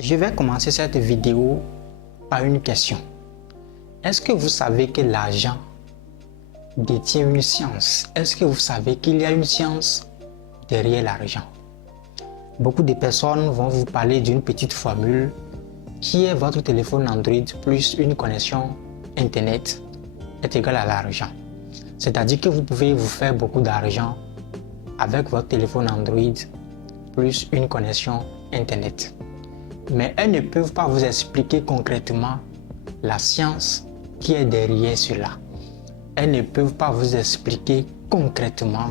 Je vais commencer cette vidéo par une question. Est-ce que vous savez que l'argent détient une science? Est-ce que vous savez qu'il y a une science derrière l'argent? Beaucoup de personnes vont vous parler d'une petite formule qui est votre téléphone Android plus une connexion Internet est égal à l'argent. C'est-à-dire que vous pouvez vous faire beaucoup d'argent avec votre téléphone Android plus une connexion Internet. Mais elles ne peuvent pas vous expliquer concrètement la science qui est derrière cela. Elles ne peuvent pas vous expliquer concrètement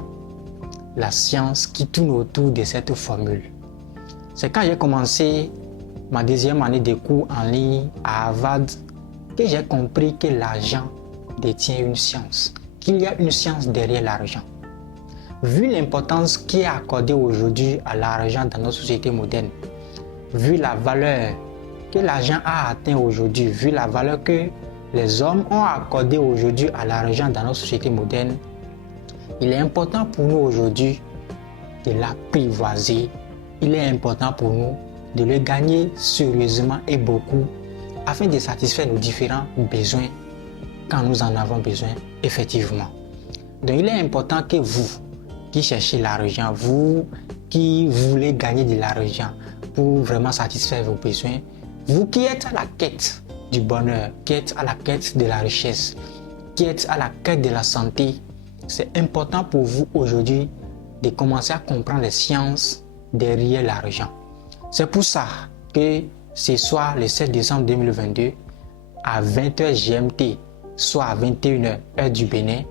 la science qui tourne autour de cette formule. C'est quand j'ai commencé ma deuxième année de cours en ligne à Harvard que j'ai compris que l'argent détient une science, qu'il y a une science derrière l'argent. Vu l'importance qui est accordée aujourd'hui à l'argent dans notre société moderne, vu la valeur que l'argent a atteint aujourd'hui, vu la valeur que les hommes ont accordée aujourd'hui à l'argent dans notre société moderne, il est important pour nous aujourd'hui de l'apprivoiser. Il est important pour nous de le gagner sérieusement et beaucoup afin de satisfaire nos différents besoins quand nous en avons besoin effectivement. Donc il est important que vous qui cherchez l'argent, vous qui voulez gagner de l'argent pour vraiment satisfaire vos besoins, vous qui êtes à la quête du bonheur, qui êtes à la quête de la richesse, qui êtes à la quête de la santé, c'est important pour vous aujourd'hui de commencer à comprendre les sciences derrière l'argent. C'est pour ça que ce soir, le 7 décembre 2022, à 20h GMT, soit à 21h heure du Bénin,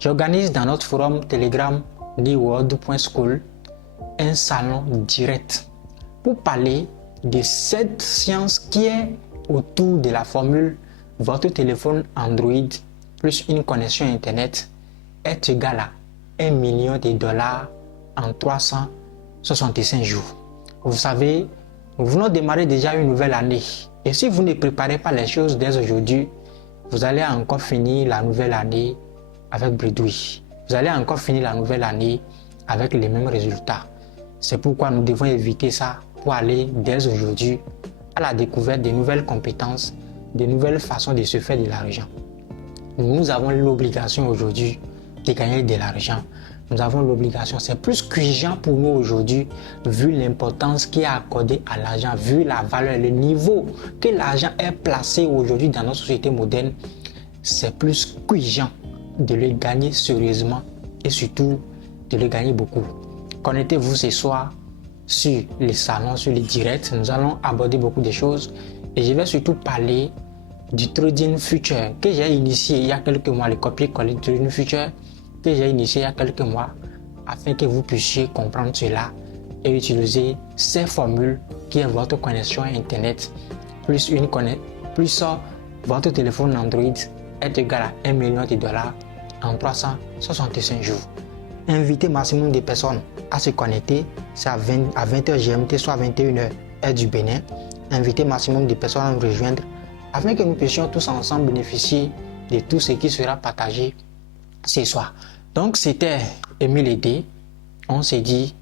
j'organise dans notre forum Telegram newworld.school un salon direct pour parler de cette science qui est autour de la formule votre téléphone Android plus une connexion Internet est égal à $1 million en 365 jours. Vous savez, nous venons de démarrer déjà une nouvelle année. Et si vous ne préparez pas les choses dès aujourd'hui, vous allez encore finir la nouvelle année avec bredouille. Vous allez encore finir la nouvelle année avec les mêmes résultats. C'est pourquoi nous devons éviter ça pour aller dès aujourd'hui à la découverte de nouvelles compétences, de nouvelles façons de se faire de l'argent. Nous avons l'obligation aujourd'hui de gagner de l'argent. Nous avons l'obligation, c'est plus qu'urgent pour nous aujourd'hui, vu l'importance qui est accordée à l'argent, vu la valeur, le niveau que l'argent est placé aujourd'hui dans notre société moderne, c'est plus qu'urgent de le gagner sérieusement et surtout de le gagner beaucoup. Connectez-vous ce soir sur les salons, sur les directs. Nous allons aborder beaucoup de choses et je vais surtout parler du Trading Future que j'ai initié il y a quelques mois, le copier-coller du Trading Future que j'ai initié il y a quelques mois afin que vous puissiez comprendre cela et utiliser ces formules qui est votre connexion Internet plus votre téléphone Android est égal à $1 million en 365 jours. Invitez maximum de personnes à se connecter, c'est à 20h GMT, soit 21h heure du Bénin. Invitez maximum de personnes à nous rejoindre afin que nous puissions tous ensemble bénéficier de tout ce qui sera partagé ce soir. Donc c'était Emile Edé. On s'est dit